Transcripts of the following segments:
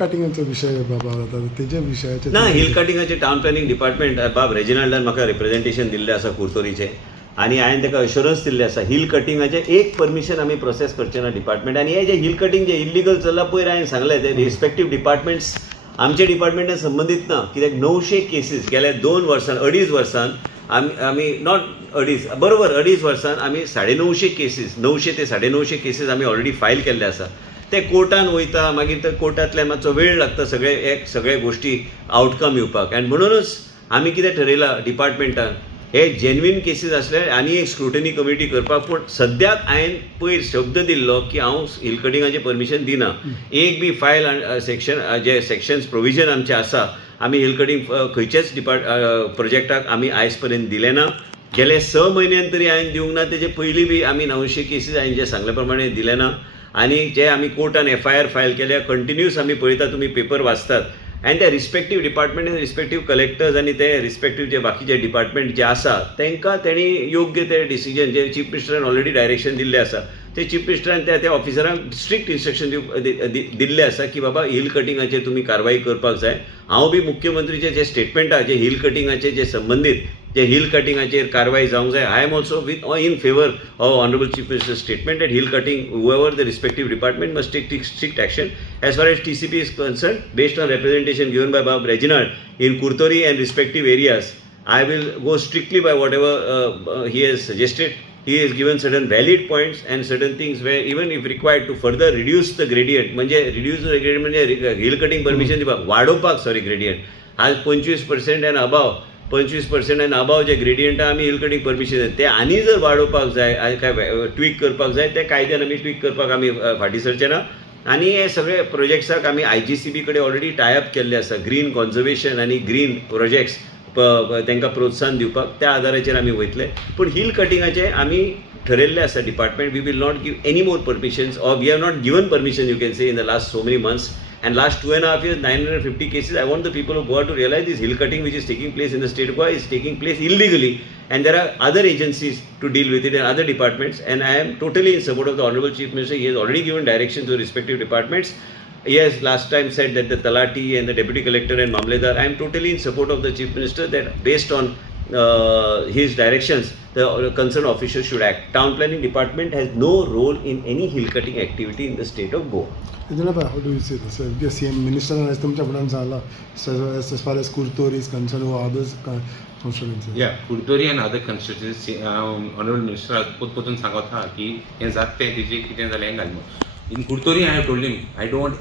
कटिंगाचो विशय बाबा आता तेज्या विशयाचे ना हिल कटिंगाचे टाउन प्लॅनिंग डिपार्टमेंट बाब रेजिनाल्डान म्हाका रिप्रेझेंटेशन दिल्लें आसा कुर्तोरीचें आनी हांवें ताका अश्युरन्स दिल्लें आसा हिल कटिंगाचें एक परमिशन आमी प्रोसेस करचें ना डिपार्टमेंट आनी हे जे हिल कटिंग जे इल्लिगल चल्लां पयर हांवें सांगलें ते रिस्पेक्टीव डिपार्टमेंट्स आमचे डिपार्टमेंटान संबंदीत ना कित्याक 900 केसीस गेल्या 2 वर्सान 2.5 वर्सान आमी नॉट 2.5 वर्सान आमी 950 केसीस 900 ते 950 केसीस आमी ऑलरेडी फायल केल्ले आसा ते कोर्टान वयता मागीर ते कोर्टांतल्यान मातसो वेळ लागता सगळे गोश्टी आउटकम येवपाक आनी म्हणूनच आमी कितें ठरयलां डिपार्टमेंटान हे जेन्युइन केसीस असले आनी एक स्क्रुटनी कमिटी करपाक पूण सद्याक हांवें पयर शब्द दिल्लो की हांव हिल कटिंगाचें परमिशन दिना एक बी फायल सेक्शन जे सेक्शन्स प्रोविजन आमचे आसा आमी हिल कटिंग खंयचेच प्रोजेक्टाक आमी आयज पर्यंत दिलें ना गेले 6 म्हयन्यान तरी हांवें दिवंक ना तेजे पयलीं बी आमी 900 केसीस हांवें जे सांगले प्रमाणे दिले ना आनी जे आमी कोर्टान FIR फायल केल्या कंटिन्यूस आमी पळयता तुमी पेपर वाचतात आनी ते रिस्पेक्टीव डिपार्टमेंट रिस्पेक्टीव कलेक्टर्स आनी ते रिस्पेक्टीव जे बाकीचे डिपार्टमेंट जे आसा तांकां तेणी योग्य ते डिसिजन जे चीफ मिनिस्टरान ऑलरेडी डायरेक्शन दिल्लें आसा ते चीफ मिनिस्टरान त्या ऑफिसरांक स्ट्रिक्ट इन्स्ट्रक्शन दिल्ले आसा की बाबा हिल कटिंगाचेर तुमी कारवाई करपाक जाय हांव बी मुख्यमंत्रीचे जे स्टेटमेंट आहा जे हिल कटिंगाचे जे संबंदीत जे हिल कटिंगाचेर कारवाई जावंक जाय I am also in favour of honourable chief minister statement at hill cutting however the respective department must take strict action as far as TCP is concerned based on representation given by Bob Reginald in Kurtori and respective areas. I will go strictly by whatever he has suggested. He has given certain valid points and certain things where even if required to further reduce the gradient म्हणजे reduce the gradient म्हणजे hill cutting permission दिवपाक वाडोवपाक sorry gradient आज 25% and above 25% and above जे gradient आमी hill cutting permission ते आनी जर वाडोवपाक जाय आनी काय ट्वीक करपाक जाय ते कायद्यान आमी ट्वीक करपाक आमी फाटीं सरचे ना आनी हे सगळे प्रोजेक्ट्साक आमी IGCB कडेन ऑलरेडी टायअप केल्ले आसा ग्रीन कॉन्झर्वेशन आनी ग्रीन प्रोजेक्ट्स तांकां प्रोत्साहन दिवपाक त्या आदाराचेर आमी वयतले पूण हिल कटिंगाचे आमी ठरयल्ले आसा department we will not give any more permissions or we have not given permission you can say in the last so many months and last 2.5 years 950 cases. I want the people of Goa to realize this hill cutting which is taking place in the state of Goa is taking place illegally and there are other agencies to deal with it and other departments and I am totally in support of the Honorable Chief Minister. He has already given directions to respective departments. He has last time said that the Talati and the Deputy Collector and Mamledar, I am totally in support of the Chief Minister that based on his directions the concerned officials should act. Town Planning Department has no role in any hill cutting activity in the state of Goa. How do you say this? Because CM Minister has तुमच्या फुड्यान सांगला as far as Kurtori is concerned or others constituencies. Yeah, Kurtori and other constituencies, Honorable Minister potpotun सांगत हा की हे जाते तेजे कितें जालें हें घालून. In Kurtori I have told him I don't want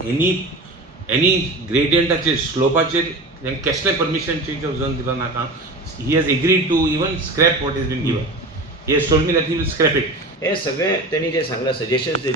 any gradientaचेर slopeाचेर कसले permission change of zone दिवंक नाका. He has agreed to even scrap what has been given. He has told me that he will scrap it. हे सगळे त्यांनी जे सांगला suggestions जे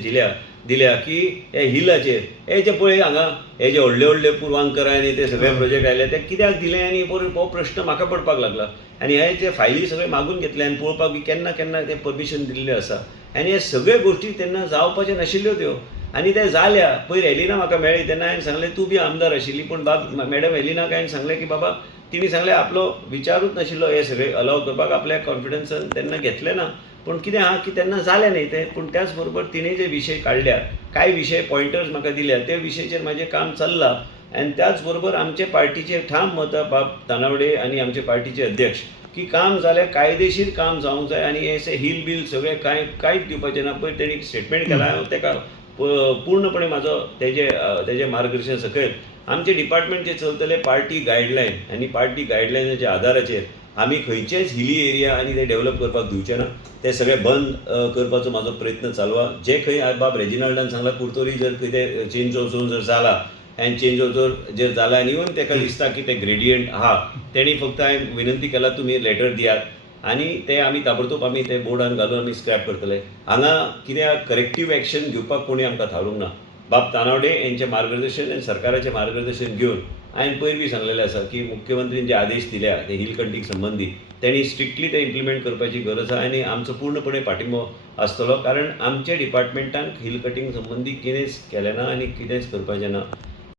दिल्या की हे हिलाचेर हे जे पळय हांगा हे जे व्हडले पुरवांकर आनी ते सगळे प्रोजेक्ट आयले ते कित्याक दिले आनी हो प्रश्न म्हाका पडपाक लागला आनी हे जे फायली सगळे मागून घेतले आनी पळोवपाक बी केन्ना ते परमिशन दिल्लें आसा आनी हे सगळे गोश्टी तेन्ना जावपाच्यो नाशिल्ल्यो त्यो आनी ते जाल्या पयर एलिना म्हाका मेळ्ळी तेन्ना हांवें सांगलें तूं बी आमदार आशिल्ली पूण मॅडम एलिनाक हांवें सांगलें की बाबा तिणी सांगलें आपलो विचारूच नाशिल्लो हे सगळे अलाव करपाक आपल्या कॉन्फिडन्सान तेन्ना घेतलें ना पूण कितें आहा की तेन्ना जालें न्ही तें पूण त्याच बरोबर तिणें जे विशय काडल्या कांय विशय पॉयंटर्स म्हाका दिल्या ते विशयाचेर म्हाजें काम चल्लां आनी त्याच बरोबर आमचे पार्टीचे ठाम मतां बाब तानावडे आनी आमचे पार्टीचे अध्यक्ष की काम जाल्यार कायदेशीर काम जावंक जाय आनी हे हिल बील सगळें कांयच दिवपाचें ना पयर तेणी स्टेटमेंट केला हांव ताका पूर्णपणे म्हाजो तेजे मार्गदर्शन सकयल आमचे डिपार्टमेंट जे चलतले पार्टी गायडलायन आनी पार्टी गायडलायनाच्या आदाराचेर आमी खंयचेच हिली एरिया आनी ते डेव्हलप करपाक दिवचे ना ते सगळे बंद करपाचो म्हाजो प्रयत्न चालू आहा जे खंय बाब रेजिनाल्डान सांगला कुर्तोरी जर कितें चेंज ऑफ झोन जर जाला आनी चेंज ऑफ झोन जर जाला आनी इवन ताका दिसता की ते ग्रेडियंट आहा तेणी फक्त हांवें विनंती केला तुमी लेटर दियात आनी ते आमी ताबडतोब आमी ते बोर्डान घालून आमी स्क्रॅप करतले हांगा कित्याक करेक्टीव एक्शन घेवपाक कोणी आमकां थारूंक ना बाब तानावडे यांचे मार्गदर्शन आनी सरकाराचें मार्गदर्शन घेवन हांवें पयर बी सांगलेलें आसा की मुख्यमंत्रीन जे आदेश दिल्या ते हिल कटिंग संबंधी त्यांनी स्ट्रिक्टली ते इम्प्लिमेंट करपाची गरज आहा आनी आमचो पूर्णपणे पाठिंबो आसतलो कारण आमच्या डिपार्टमेंटान हिल कटिंग संबंधी कितेंच केलें ना आनी कितेंच करपाचें ना